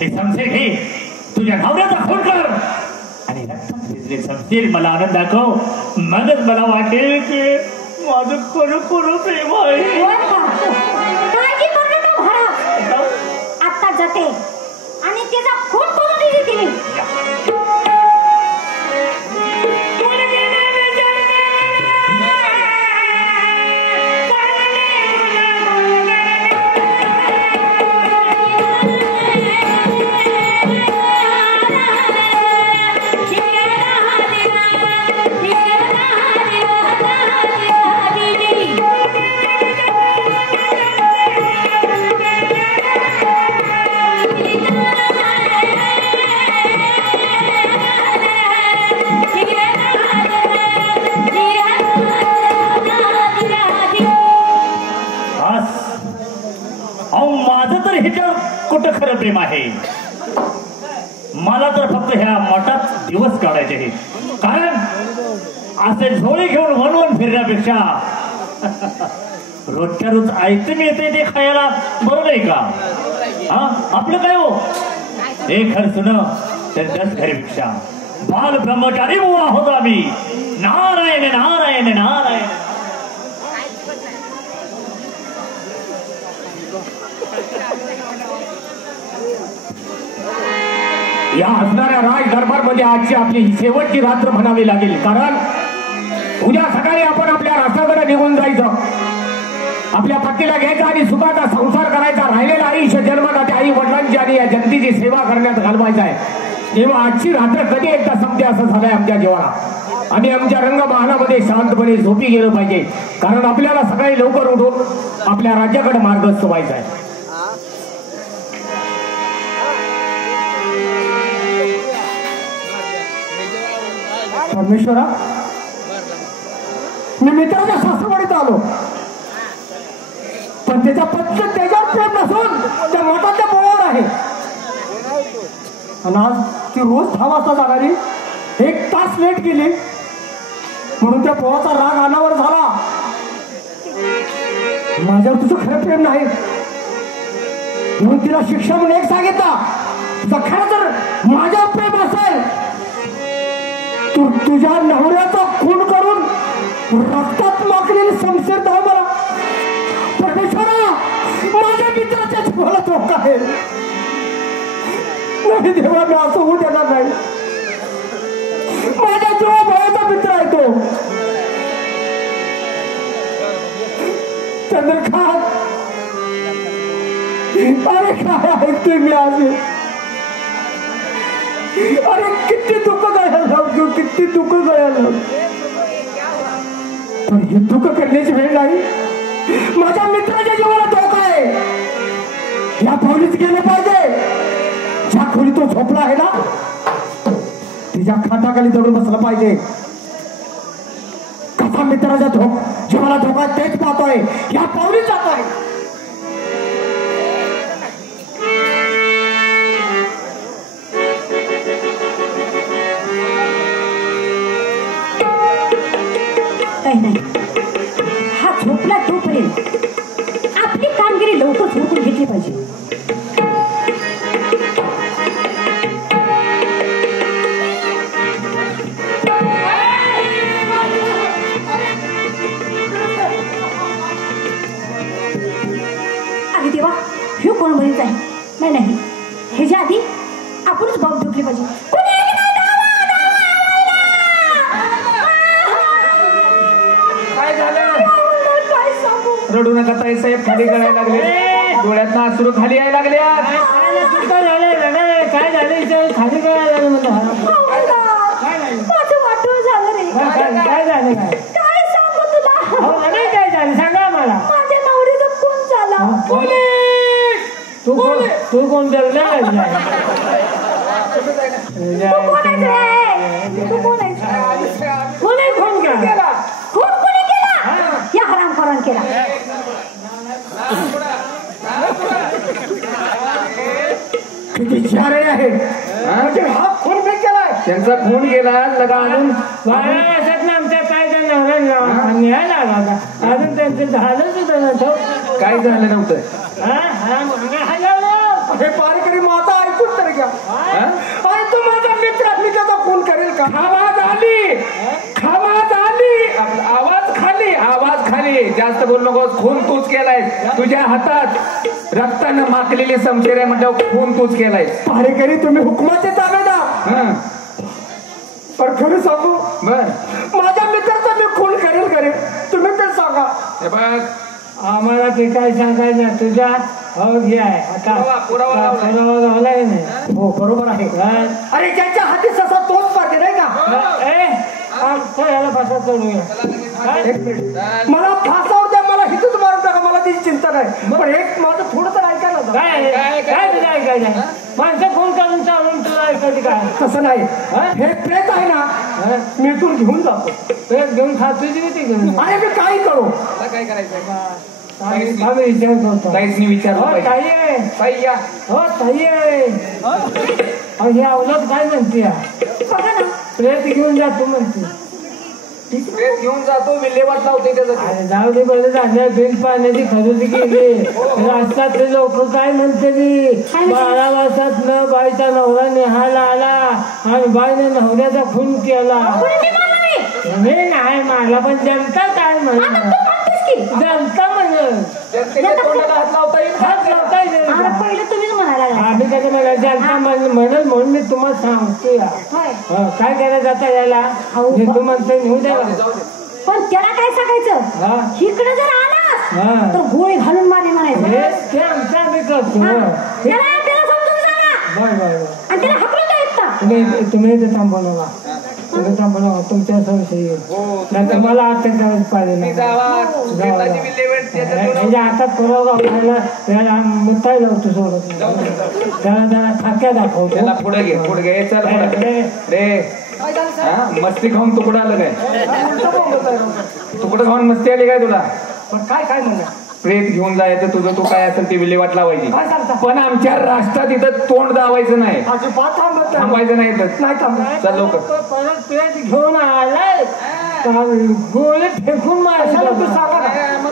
हे समजे घे, तुझ्या नवऱ्याचा खून कर आणि रक्तात भिजले समजेल मला आनंद दाखव, मगच मला वाटेल की माझं खरं प्रेम आहे. आता जाते आणि तिचा खून करून दिली तिने. कुठं खरं प्रेम आहे. मला तर फक्त ह्या मठात दिवस काढायचे आहेत, कारण असे झोळे घेऊन वनवन फिरण्यापेक्षा रोजच्या रोज ऐकते मिळते ते खायला बरं नाही का. हा आपलं काय हो, एक घर सुन तर 10 घरीपेक्षा बाल ब्रह्मचारी बुवा होतो आम्ही. नारायण नारायण नारायण. या असणाऱ्या राज दरबार मध्ये आजची आपली शेवटची रात्र म्हणावी लागेल, कारण उद्या सकाळी आपण आपल्या राष्ट्राकडे निघून जायचं, आपल्या पतीला घ्यायचा आणि सुखाचा संसार करायचा. राहिलेला आयुष्य जन्मदाते आई वडिलांची आणि या जनतेची सेवा करण्यात घालवायचा आहे. तेव्हा आजची रात्र कधी एकदा संपते असं झालंय आमच्या जीवाला. आम्ही आमच्या रंगमहालामध्ये शांतपणे झोपी गेलं पाहिजे, कारण आपल्याला सकाळी लवकर उठून आपल्या राज्याकडे मार्गस्थ व्हायचा आहे. परमेश्वरा, मी मित्राच्या सासरवाडीत आलो, पण त्याच्या पत्नी त्याच्यावर प्रेम नसून त्या मठाच्या बोळावर आहे. आणि आज ती रोज 6 वाजता जाणारी 1 तास लेट गेली म्हणून त्या पोहाचा राग अनावर झाला. माझ्यावर तुझं खरं प्रेम नाही म्हणून तिला शिक्षा म्हणून एक सांगितला. तुझं खरं तर माझ्यावर प्रेम असेल तू तुझ्या नवऱ्याचा खून करून रक्तात माखलेली शमशेर दाव मला. परमेश्वरा, माझ्या मित्राच्या जीवाला धोका आहे. नाही देवा, मी असं होऊ देणार नाही. माझ्या जीवा भावाचा मित्र आहे तो. चंद्रकांत, अरे काय ऐकतोय मी आज. अरे किती दुःख करायला, किती दुःख करायला, पण हे दुःख करण्याची वेळ नाही. माझ्या मित्राच्या जीवाला धोका आहे. या खोलीत गेलं पाहिजे. ज्या खोली तो झोपला आहे ना, तिच्या खाटाखाली दडून बसलं पाहिजे. कसा मित्राच्या जीवाला धोका तेच पाहतोय, या पावलीत जातोय. नाही, हा झोपला तोपर्यंत आपली कामगिरी लवकर झोपून घेतली पाहिजे. अरे देवा, हे कोण बरीच आहे. नाही, ह्याच्या आधी आपणच बाब झोपली पाहिजे. रडू नका ताई साहेब, खाली गळायला लागले, डोळ्यात अश्रू खाली यायला लागले. काय झालं खाली गळायला लागलं म्हणलं. माझं वाटून झालं रे. काय झालं? काय सांगू तुला? नाही काय झालं सांगा मला. माझ्या नवरीचा खून झाला. तू कोण जगला कोणी खून केला? खून कोणी केला? या हरामखोरानं केला. किती चारे आहे. हा खून मी केलाय, त्यांचा खून केला. लगा आणून आमच्या काय न्यायला आला अजून त्यांचं झालं सुद्धा काय झालं नव्हतं हे पारेकरी माझा ऐकून तर घ्या. अरे तो माझा मित्र, मी त्याचा खून करेल का? आवाज आली आवाज खाली जास्त बोल नकोस. खून तूच केलाय. तुझ्या हातात रक्तानं माखलेली समशेर आहे म्हणजे खून तूच केलाय. पारेकरी तुम्ही हुकमाचे ताबेदार. पण खरं सांगू, बर माझ्या मित्राचा मी खून करेल. तुम्ही तर सांगा. हे बघ, आम्हाला ते काय सांगायचं तुझ्या हो घे आहे आता पुरावा लावलाय नाही. हो बरोबर आहे. अरे ज्याच्या हाती ससा तोच पाहिजे नाही का? याला फासा चढूया. मला फासावर द्या, मला हिथूच मारून टाका, मला ती चिंता नाही. पण एक माझं थोडं तर ऐका ना. काय ऐकायचं? माणसं फोन करून चालून तुला ऐकायची काय? तसं नाही. हे प्रेत आहे ना, मी इथून घेऊन जातो. प्रेत घेऊन खातोय ती घेऊन. अरे मी काही करू. काय करायचं? आम्ही विचार करतो. काहीच नाही विचारलं हो पाहिजे. ताई आहे. ताई या. हो ताई आहे. हे अवलत काय म्हणते? बघा ना. प्रेत घेऊन जातो म्हणते. प्रेत घेऊन जातो, विल्हेवाट लावते त्याचं. अरे जाऊ दे, बरं झालं. बिल पाण्याची खरेदी केली. राष्ट्रातले लोक काय म्हणते? 12 वाजतात न बाईचा नवरा निहायला आला आणि बाईने नवऱ्याचा खून केला. नाही मला पण जनता काय म्हणत? जनता म्हणत. तोंडाला हात लावता येईल. हात लावता येईल. पहिले तुम्हीच म्हणायला लागला. आम्ही कसं म्हणा जनता म्हणत म्हणून मी तुम्हाला सांगतो या. काय करायचं जाता याला? तू म्हणतो नेऊ द्यायला. पण त्याला काय सांगायचं? इकडे जर आला तर गोळी घालून मारे म्हणायचं. ते आमचं आम्ही करतो. त्याला समजून सांगा. बरं आणि त्याला हकलून द्यायचं. तुम्ही इथे थांबू नका. तुम्ही थांबू नका. तुमच्या संशय येईल. नंतर मला अटक करायला पाहिजे. हातात पुरावा त्याला मुतायला होतो सोडत. त्याला जरा थाक्या दाखवतो. त्याला पुढे घे चल रे. मस्ती खाऊन तुकडा आलं काय? तुकडं खाऊन मस्ती आली काय तुला? काय म्हणा? प्रेत घेऊन जायचं तुझं, तू काय असेल ती विल्हेवाट लावायची. काय सांगता? पण आमच्या राष्ट्रात इथं तोंड दावायचं नाही. थांबायचं नाही तर. चल लवकर. परत प्रेत घेऊन आलाय गोळे फेकून मारायला तू सांगा.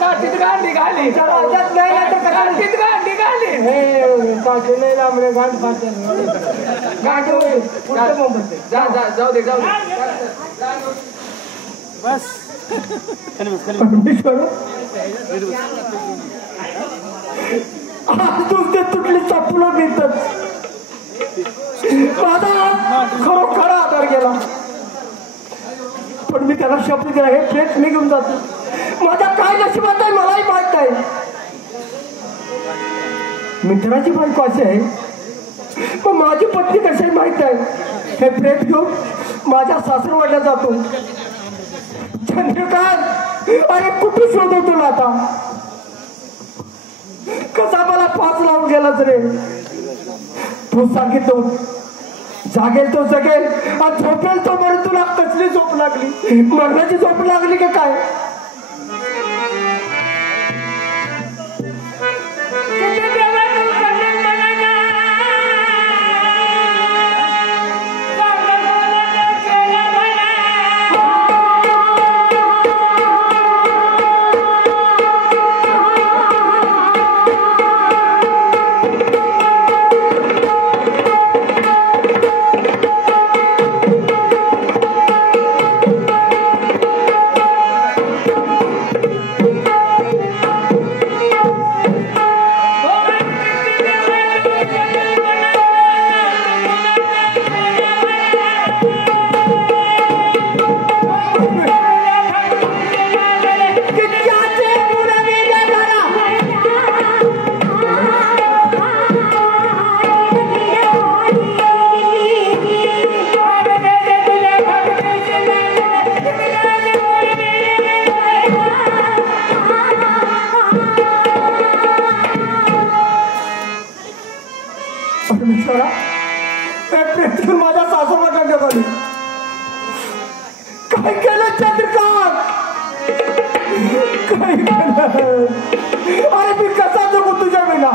काठीत गांडी घाली. काठी लांबडे घाट खाते. जाऊ दे बस. तुमचे तुटली चपलं मिळतात. माझा खरोखर आधार गेला. पण मी त्याला शब्द दिला, हे प्रेत मी घेऊन जातो. माझ्या काय नशिबात आहे मलाही माहित नाही. मित्राची बायको अशी आहे, पण माझी पत्नी कशी आहे माहित आहे. हे प्रेत घेऊन माझ्या सासरवाडला जातो. चंद्रकांत, अरे कुठे शोधतो तुला आता? कसा मला फास लावून गेलाच रे. तू सांगितलं जागेल तो जगेल आणि झोपेल तो मरे. तुला कसली झोप लागली? मरणाची झोप लागली का काय? माझ्या सासूबाईला जगाली काय केलं चंद्रकांत? काय केलं? अरे मी कसा जगू तुझ्या विना?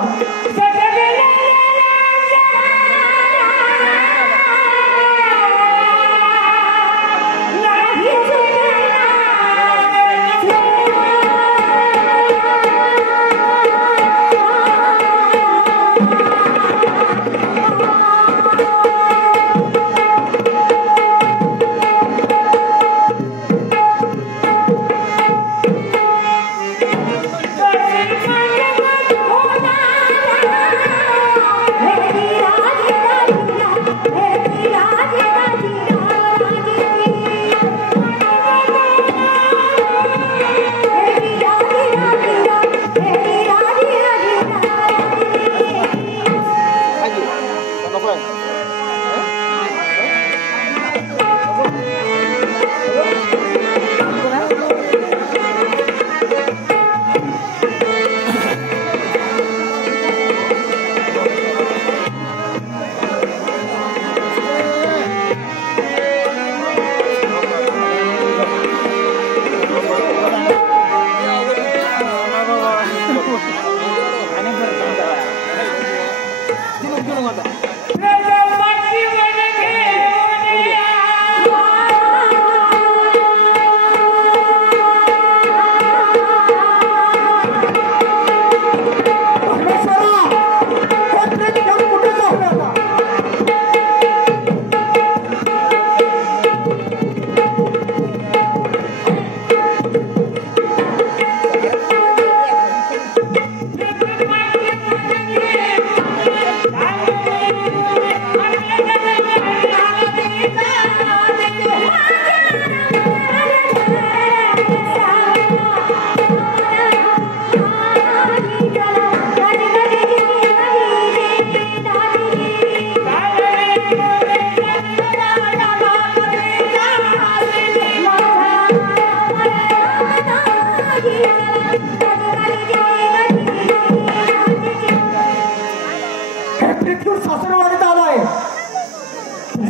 पृथ्वीवर सासरवाडीत आलाय.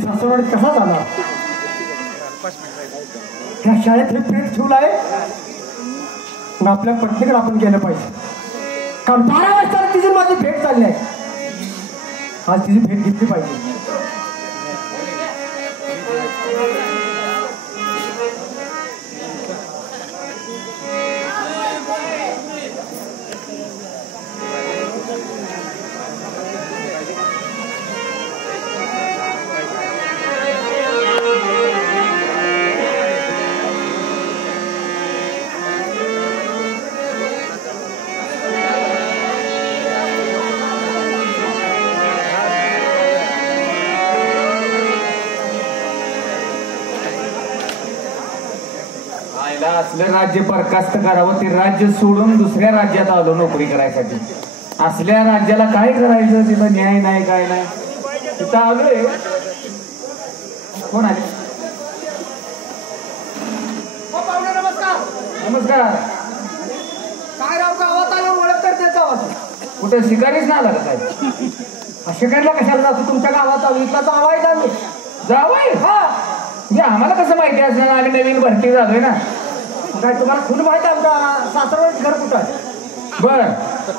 सासरवाडीत कसा झाला? ह्या शाळेत हे प्रेत ठेवलाय. मग आपल्या पत्नीकडे आपण गेलं पाहिजे, कारण 12 वाजता तिची माझी भेट चालली आहे. आज तिची भेट घेतली पाहिजे. असलं राज्य बरखास्त करावं, ते राज्य सोडून दुसऱ्या राज्यात आलो नोकरी करायसाठी. असल्या राज्याला काय करायचं, तिथं न्याय नाही काय नाही. तिथं आलोय. कोण आले? नमस्कार. नमस्कार. काय राव, गावात आलं ओळख तर त्याचा आवाज. कुठं शिकारीच ना आला का साहेब? शिकायला कशाला जातो? तुमच्या गावात आलो, इथला जावाय का मी? जावय? हा. म्हणजे आम्हाला कसं माहिती असणार, आम्ही नवीन भरती झालोय ना. काय तुम्हाला खून माहिती आहे आमच्या सासरवाडीत घर कुठं आहे? बर,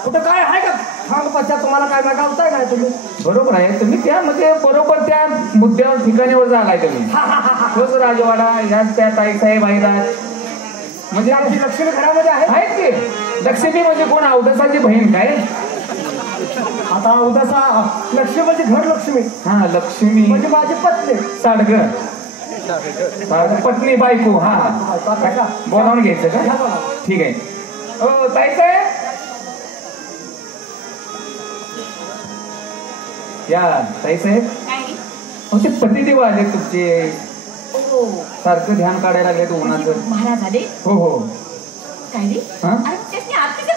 कुठं काय आहे का थांब पश्चात? तुम्हाला काय गावताय नाही तुम्ही? बरोबर आहे. तुम्ही त्या म्हणजे बरोबर त्या मुद्द्यावर ठिकाणीवर झालाय तुम्ही. तोच राजवाडा, ह्याच त्या ताईसाहेब आहेत. म्हणजे आमची लक्ष्मी घरामध्ये आहे. आहेत की. लक्ष्मी म्हणजे कोण? अवदसाची बहीण काय? आता उद्याचा लक्ष्मी म्हणजे घर लक्ष्मी. हा, लक्ष्मी म्हणजे माझी पत्नी. साडग पत्नी बायको. हा, बोलावून घ्यायचं का? ठीक आहे. हो ताईसाहेब, या ताईसाहेब. हो, ते पतिदेव आले तुमचे, सारखं ध्यान काढायला लागले तू उन्हाचं. महाराज आले? हो हो. काय रे? हा? अरे त्याने आत किती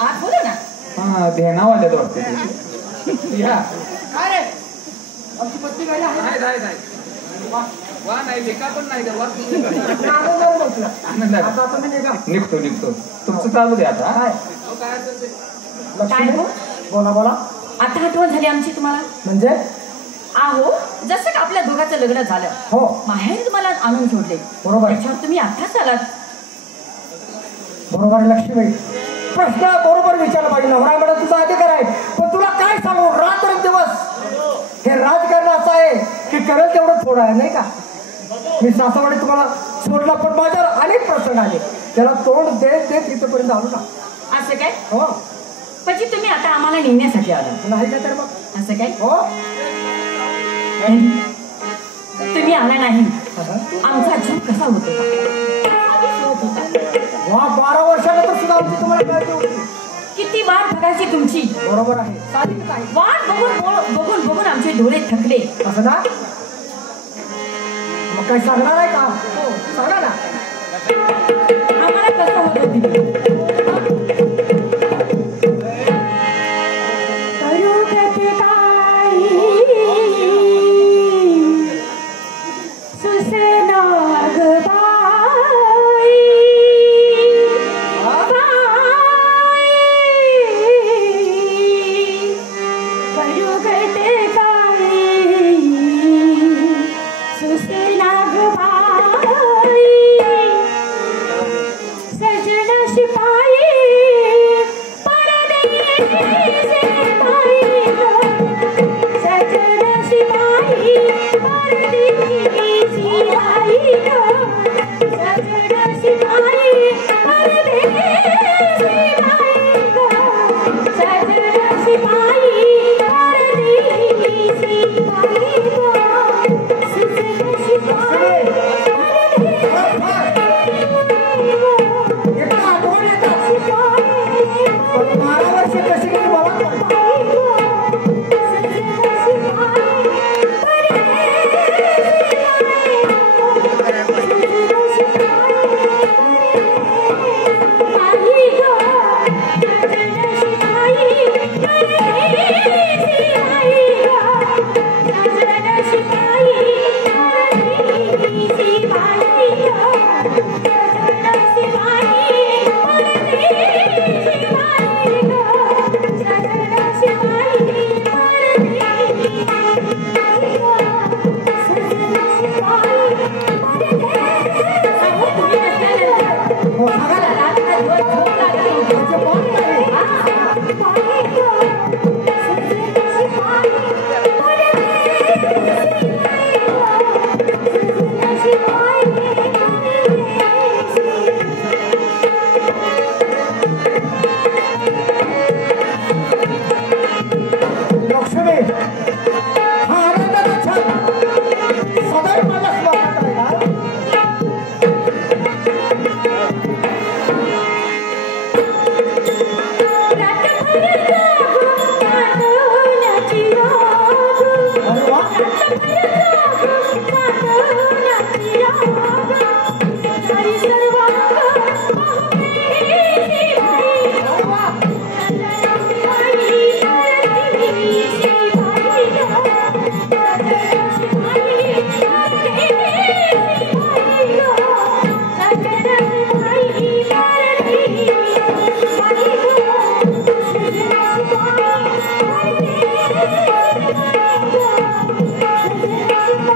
आत बोला ना. हा, ध्यानाव आले वाटते ते. या. काय रे, आमची पत्नी काय आहे? आता तुम्ही निघा. निघतो तुमचं चालू दे आता. काय काय हो? बोला बोला. आता आठवण झाली आमची तुम्हाला? म्हणजे आहो, जसं का आपल्या दोघांचं लग्न झालं, हो, माहेर तुम्हाला आणून सोडले, बरोबर. त्याच्यावर तुम्ही आत्ताच आलात. बरोबर लक्ष्मीबाई, प्रश्न बरोबर विचारला पाहिजे. नवरा म्हणा तुझा अधिकार आहे, पण तुला काय सांगू, रात्र दिवस हे राजकारण असं आहे की करेल तेवढं थोडं आहे, नाही का? मी सासवडे तुम्हाला सोडला, पण माझ्यावर अनेक प्रसंग आले, त्याला तोंड देत इथपर्यंत आलो ना. असं काय? हो. म्हणजे तुम्ही आता आम्हाला नेण्यासाठी आला? नाही का तर मग असं काय? हो. तुम्ही आला नाही, आमचा जीव कसा होत होता. वा, 12 वर्षानंतर सुद्धा आमची तुम्हाला काळजी होती. किती वाट बघायची तुमची. बरोबर आहे, साधिक आहे. वाट बघून बघून आमचे डोळे थकले. असं ना? मग काही सांगणार आहे का? हो, सांगा ना. आम्हाला कसं होत होती. कशी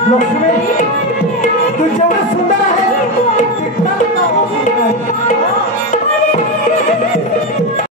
लक्ष्मी